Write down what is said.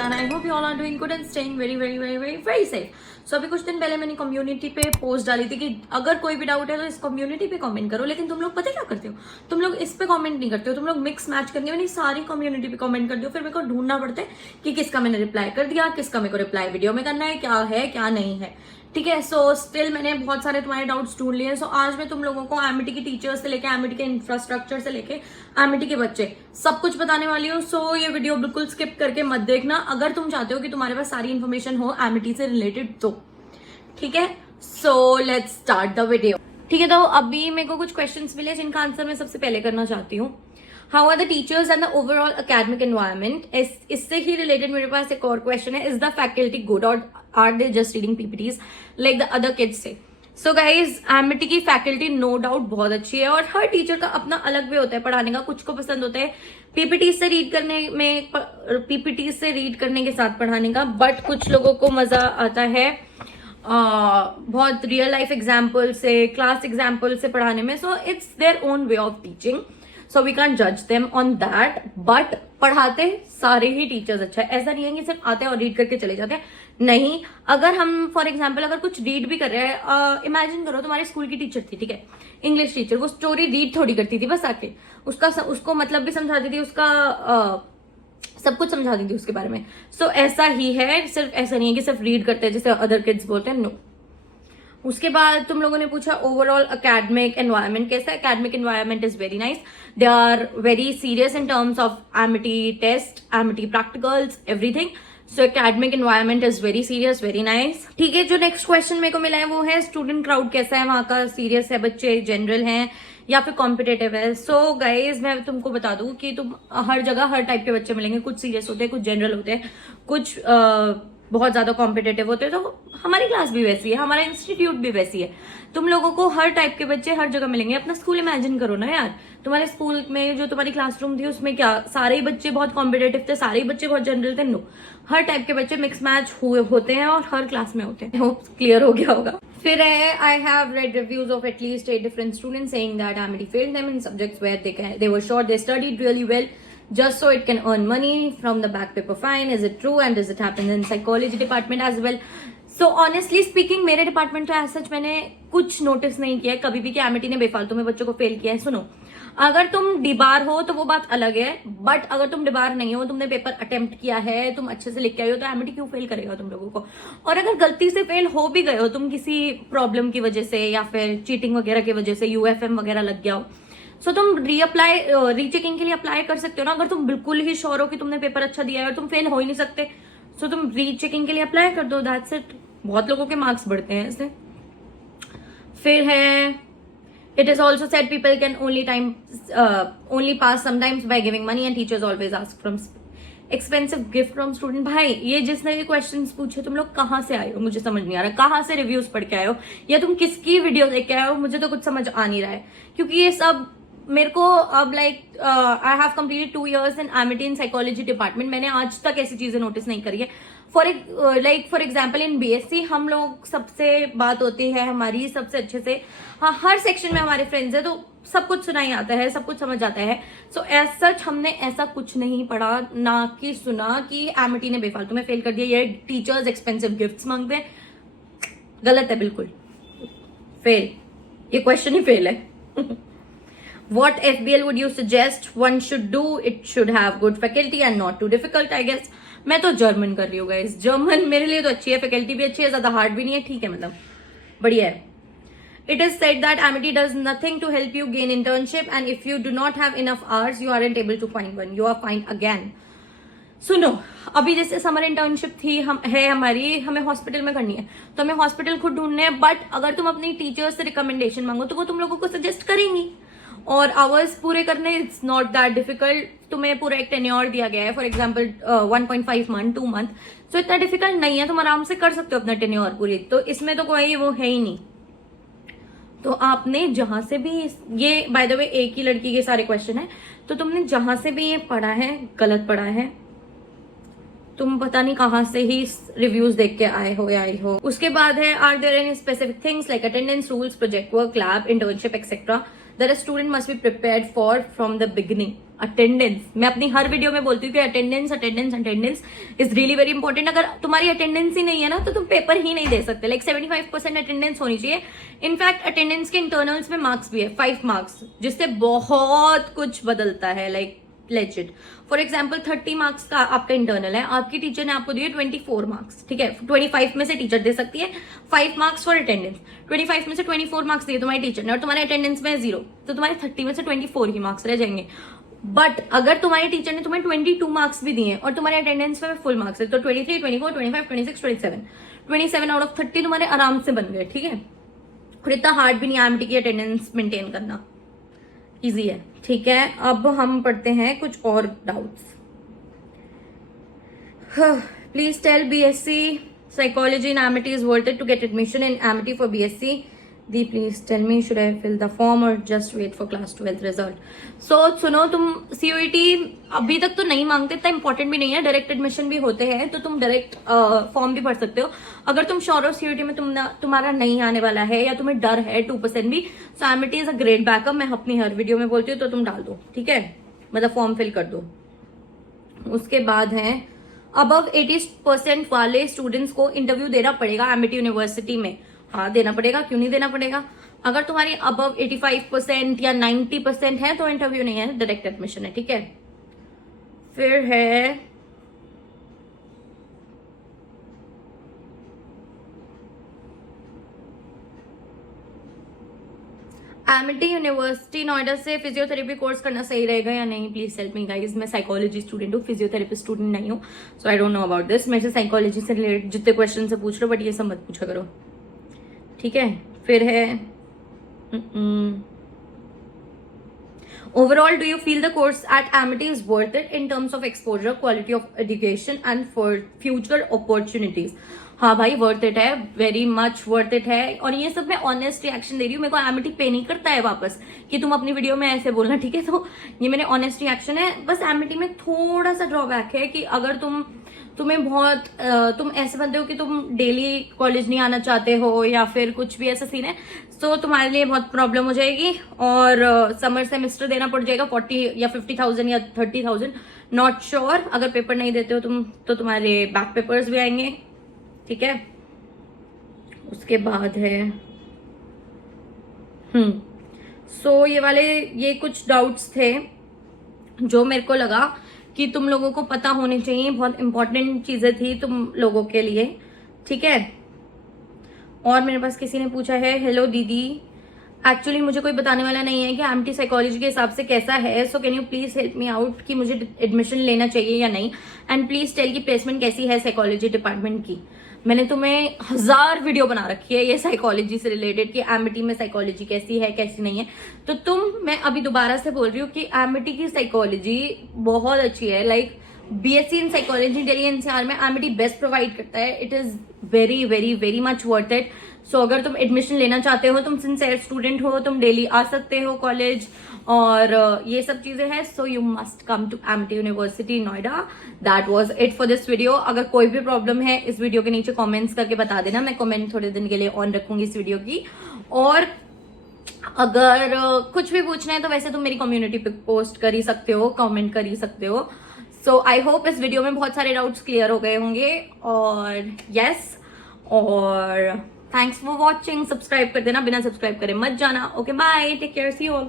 and I hope you all are doing good and staying very safe. So अभी कुछ दिन पहले मैंने कम्युनिटी पे पोस्ट डाली थी कि अगर कोई भी डाउट है तो इस कम्युनिटी पे कमेंट करो, लेकिन तुम लोग पता क्या करते हो, तुम लोग इस पे कमेंट नहीं करते हो, तुम लोग मिक्स मैच करके मैंने सारी कम्युनिटी पे कमेंट कर दियो, फिर मेरे को ढूंढना पड़ता है कि किसका मैंने रिप्लाई कर दिया, किसका मेरे को रिप्लाई वीडियो में करना है, क्या नहीं है। ठीक है, सो स्टिल मैंने बहुत सारे तुम्हारे डाउट्स ढूंढ लिए। सो आज मैं तुम लोगों को एमिटी की टीचर्स से लेके एमिटी के इंफ्रास्ट्रक्चर से लेके एमिटी के बच्चे सब कुछ बताने वाली हूँ। सो ये वीडियो बिल्कुल स्किप करके मत देखना अगर तुम चाहते हो कि तुम्हारे पास सारी इन्फॉर्मेशन हो एमिटी से रिलेटेड तो। ठीक है, so let's start the video. ठीक है, तो अभी मेरे को कुछ क्वेश्चंस मिले जिनका आंसर मैं सबसे पहले करना चाहती हूँ। How are the teachers and the overall academic environment. इससे ही रिलेटेड मेरे पास एक और क्वेश्चन है, इज द फैकल्टी गुड और are they just reading PPTs like the other kids से। सो गाइज, एमिटी की फैकल्टी नो डाउट बहुत अच्छी है और हर टीचर का अपना अलग वे होता है पढ़ाने का। कुछ को पसंद होता है पीपीटी से रीड करने में, पीपीटी से रीड करने के साथ पढ़ाने का, बट कुछ लोगों को मजा आता है बहुत रियल लाइफ एग्जाम्पल से, क्लास एग्जाम्पल से पढ़ाने में। So it's their own way of teaching, so we can जज देम ऑन दैट, बट पढ़ाते सारे ही टीचर्स अच्छा है। ऐसा नहीं है कि सिर्फ आते हैं और रीड करके चले जाते हैं, नहीं। अगर हम फॉर एग्जाम्पल अगर कुछ रीड भी कर रहे हैं, इमेजिन करो तुम्हारे स्कूल की टीचर थी, ठीक है, इंग्लिश टीचर, वो स्टोरी रीड थोड़ी करती थी, बस आके उसको मतलब भी समझाती थी, उसका सब कुछ समझाती थी उसके बारे में। सो ऐसा ही है, सिर्फ ऐसा नहीं है कि सिर्फ रीड करते हैं जैसे अदर किड्स बोलते हैं, नो। उसके बाद तुम लोगों ने पूछा ओवरऑल एकेडमिक एनवायरनमेंट कैसा है। Academic environment is very nice, they are very serious in terms of Amity test, Amity practicals, everything. So academic environment is very serious, very nice. ठीक है, जो नेक्स्ट क्वेश्चन मेरे को मिला है वो है स्टूडेंट क्राउड कैसा है वहां का, सीरियस है बच्चे, जनरल हैं या फिर कॉम्पिटेटिव है। सो गाइज, मैं तुमको बता दूं कि तुम हर जगह हर टाइप के बच्चे मिलेंगे, कुछ सीरियस होते हैं, कुछ जनरल होते हैं, कुछ बहुत ज्यादा कॉम्पिटेटिव होते हैं। तो हमारी क्लास भी वैसी है, हमारा इंस्टीट्यूट भी वैसी है, तुम लोगों को हर टाइप के बच्चे हर जगह मिलेंगे। अपना स्कूल इमेजिन करो ना यार, तुम्हारे स्कूल में जो तुम्हारी क्लासरूम थी उसमें क्या सारे ही बच्चे बहुत कॉम्पिटेटिव थे, सारे ही बच्चे बहुत जनरल थे? नो, हर टाइप के बच्चे मिक्स मैच होते हैं और हर क्लास में होते हैं। होप क्लियर हो गया होगा। फिर है, I have read reviews of at least 8 different students saying that Amity failed them in subjects where they were sure they studied really well just so it can earn money from the back paper fine. Is it true and does it happen in psychology department as well? So honestly speaking, मेरे department तो ऐसा मैंने कुछ notice नहीं किया है कभी भी कि एमिटी ने बेफालतू में बच्चों को फेल किया है। सुनो, अगर तुम डिबार हो तो वो बात अलग है, बट अगर तुम डिबार नहीं हो, तुमने पेपर अटेम्प्ट किया है, तुम अच्छे से लिख के आए हो, तो एमिटी क्यों फेल करेगा तुम लोगों को? और अगर गलती से फेल हो भी गए हो तुम किसी प्रॉब्लम की वजह से या फिर चीटिंग वगैरह की वजह से, यूएफएम वगैरह लग गया हो, सो तुम रीचेकिंग के लिए अप्लाई कर सकते हो ना। अगर तुम बिल्कुल ही श्योर हो कि तुमने पेपर अच्छा दिया है और तुम फेल हो ही नहीं सकते, सो तुम रीचेकिंग के लिए अप्लाई कर दो, दैट्स इट। बहुत लोगों के मार्क्स बढ़ते हैं इससे। फिर है, it is also said people can only pass sometimes by giving money and teachers always ask from expensive gift from student. भाई, ये जिसने ये क्वेश्चन पूछे तुम लोग कहाँ से आए हो, मुझे समझ नहीं आ रहा। कहाँ से रिव्यूज पढ़ के आए हो या तुम किसकी वीडियो देख के आए हो, मुझे तो कुछ समझ आ नहीं रहा है। क्योंकि ये सब मेरे को अब like I have completed 2 years in Amity in psychology department, मैंने आज तक ऐसी चीजें नोटिस नहीं करी है। फॉर एग्जाम्पल इन बीएससी हम लोग सबसे बात होती है हमारी सबसे अच्छे से, हाँ, हर सेक्शन में हमारे फ्रेंड्स है तो सब कुछ सुना ही आता है, सब कुछ समझ आता है। सो एज सच हमने ऐसा कुछ नहीं पढ़ा ना कि सुना कि एमिटी ने बेफालतू में फेल कर दिया, ये टीचर्स एक्सपेंसिव गिफ्ट्स मांगते हैं। गलत है, बिल्कुल फेल, ये क्वेश्चन ही फेल है। What FBL would you suggest one should do? It should have good faculty and not too difficult, I guess. मैं तो जर्मन कर रही हूँ गाइस, जर्मन मेरे लिए तो अच्छी है, फैकल्टी भी अच्छी है, ज्यादा हार्ड भी नहीं है, ठीक है, मतलब बढ़िया है। It is said that Amity does nothing to help you gain internship and if you do not have enough hours, you aren't able to find one. You are fined again. सुनो, अभी जैसे समर इंटर्नशिप थी है हमारी, हमें hospital में करनी है तो हमें हॉस्पिटल खुद ढूंढने हैं, बट अगर तुम अपनी टीचर्स से रिकमेंडेशन मांगो तो वो तुम लोगों को सजेस्ट करेंगी और आवर्स पूरे करने इट्स नॉट दैट डिफिकल्ट। तुम्हें पूरा एक टेन्योर दिया गया है, फॉर एग्जाम्पल 1.5 month 2 month, सो इतना डिफिकल्ट नहीं है, तुम आराम से कर सकते हो अपना टेन्योर पूरी, तो इसमें तो कोई वो है ही नहीं। तो आपने जहां से भी, ये बाय द वे एक ही लड़की के सारे क्वेश्चन है, तो तुमने जहां से भी ये पढ़ा है गलत पढ़ा है, तुम पता नहीं कहाँ से ही रिव्यूज देख के आए हो या आई हो। उसके बाद है, are there any specific things like attendance rules, project work, lab, internship etcetera that a student must be prepared for from the beginning. Attendance, मैं अपनी हर वीडियो में बोलती हूँ कि attendance attendance attendance is really very important. अगर तुम्हारी attendance ही नहीं है ना तो तुम पेपर ही नहीं दे सकते। लाइक 75% अटेंडेंस होनी चाहिए। इनफैक्ट अटेंडेंस के इंटरनल्स में मार्क्स भी है 5 मार्क्स, जिससे बहुत कुछ बदलता है। Like legit, for example 30 marks का आपका इंटरनल है, आपकी टीचर ने आपको दिए 24 मार्क्स, ठीक है। 25 में से टीचर दे सकती है 5 मार्क्स फॉर अटेंडेंस। 25 में से 24 मार्क्स दिए तुम्हारी टीचर ने और तुम्हारे अटेंडेंस में 0, तो तुम्हारे 30 में से 24 ही मार्क्स रह जाएंगे। बट अगर तुम्हारी टीचर ने तुम्हें 22 मार्क्स भी दिए और तुम्हारे अटेंडेंस में फुल मार्क्स है, तो 23, 24, 25, 26, 27 आउट ऑफ 30 तुम्हारे आराम से बन गए, ठीक है। और इतना हार्ड भी नहीं IMT की अटेंडेंस मेंटेन करना, इजी है, ठीक है। अब हम पढ़ते हैं कुछ और doubts. Please tell BSc psychology in Amity is worth it to get admission in Amity for BSc. दी please tell me should I fill the form और just wait for class 12 result. So सुनो, तुम CUET अभी तक तो नहीं मांगते, इतना इंपॉर्टेंट भी नहीं है, डायरेक्ट एडमिशन भी होते हैं, तो तुम डायरेक्ट फॉर्म भी भर सकते हो। अगर तुम श्योर हो CUET में तुम्हारा नहीं आने वाला है या तुम्हें डर है 2% भी, सो Amity is a great backup. मैं अपनी हर वीडियो में बोलती हूँ, तो तुम डाल दो, ठीक है, मतलब फॉर्म फिल कर दो। उसके बाद है अबव 80% वाले स्टूडेंट्स को इंटरव्यू देना पड़ेगा Amity यूनिवर्सिटी में। हाँ, देना पड़ेगा, क्यों नहीं देना पड़ेगा। अगर तुम्हारी अबव 85% या 90% है तो इंटरव्यू नहीं है, डायरेक्ट एडमिशन है, ठीक है। फिर है Amity यूनिवर्सिटी नोएडा से फिजियोथेरेपी कोर्स करना सही रहेगा या नहीं, प्लीज हेल्प मी गाइस। मैं साइकोलॉजी स्टूडेंट हूँ, फिजियोथेरेपी स्टूडेंट नहीं हूँ, so I don't know about this. मेरे से साइकोलॉजी से रिलेटेड जितने क्वेश्चन से पूछ रहे हो, बट ये सब मत पूछा करो, ठीक है। फिर है overall do you feel the course eight Amity is worth it in terms of exposure, quality of education and for future opportunities. हाँ भाई, वर्थ इट है, वेरी मच वर्थ इट है। और ये सब मैं ऑनेस्ट रिएक्शन दे रही हूँ, मेरे को Amity पे नहीं करता है वापस कि तुम अपनी वीडियो में ऐसे बोलना, ठीक है। तो ये मेरे ऑनेस्ट रिएक्शन है। बस Amity में थोड़ा सा ड्रॉबैक है कि अगर तुम्हें बहुत तुम ऐसे बनते हो कि तुम डेली कॉलेज नहीं आना चाहते हो या फिर कुछ भी ऐसा सीन है, तो तुम्हारे लिए बहुत प्रॉब्लम हो जाएगी और समर सेमेस्टर देना पड़ जाएगा 40 या 50,000 या 30,000, नॉट श्योर। अगर पेपर नहीं देते हो तुम, तो तुम्हारे बैक पेपर्स भी आएंगे, ठीक है। उसके बाद है सो ये कुछ डाउट्स थे जो मेरे को लगा कि तुम लोगों को पता होने चाहिए, बहुत इंपॉर्टेंट चीजें थी तुम लोगों के लिए, ठीक है। और मेरे पास किसी ने पूछा है, हेलो दीदी, एक्चुअली मुझे कोई बताने वाला नहीं है कि Amity साइकोलॉजी के हिसाब से कैसा है, so can you please help me out कि मुझे एडमिशन लेना चाहिए या नहीं, एंड प्लीज टेल की प्लेसमेंट कैसी है साइकोलॉजी डिपार्टमेंट की। मैंने तुम्हें 1000 वीडियो बना रखी है ये साइकोलॉजी से रिलेटेड कि Amity में साइकोलॉजी कैसी है कैसी नहीं है। तो मैं अभी दोबारा से बोल रही हूँ कि Amity की साइकोलॉजी बहुत अच्छी है। Like BSc in psychology Delhi NCR में Amity बेस्ट प्रोवाइड करता है। It is very very very much worth it. So अगर तुम एडमिशन लेना चाहते हो, तुम सिंसियर स्टूडेंट हो, तुम डेली आ सकते हो कॉलेज और ये सब चीजें हैं, so you must come to Amity university Noida. That was it for this video. अगर कोई भी प्रॉब्लम है इस वीडियो के नीचे कमेंट्स करके बता देना, मैं कमेंट थोड़े दिन के लिए ऑन रखूंगी इस वीडियो की। और अगर कुछ भी पूछना है तो वैसे तुम मेरी कम्युनिटी पे पोस्ट कर ही सकते हो, कमेंट कर ही सकते हो। सो आई होप इस वीडियो में बहुत सारे डाउट्स क्लियर हो गए होंगे। और यस, और थैंक्स फॉर वॉचिंग। सब्सक्राइब कर देना, बिना सब्सक्राइब करे मत जाना। Okay bye, take care, see you all.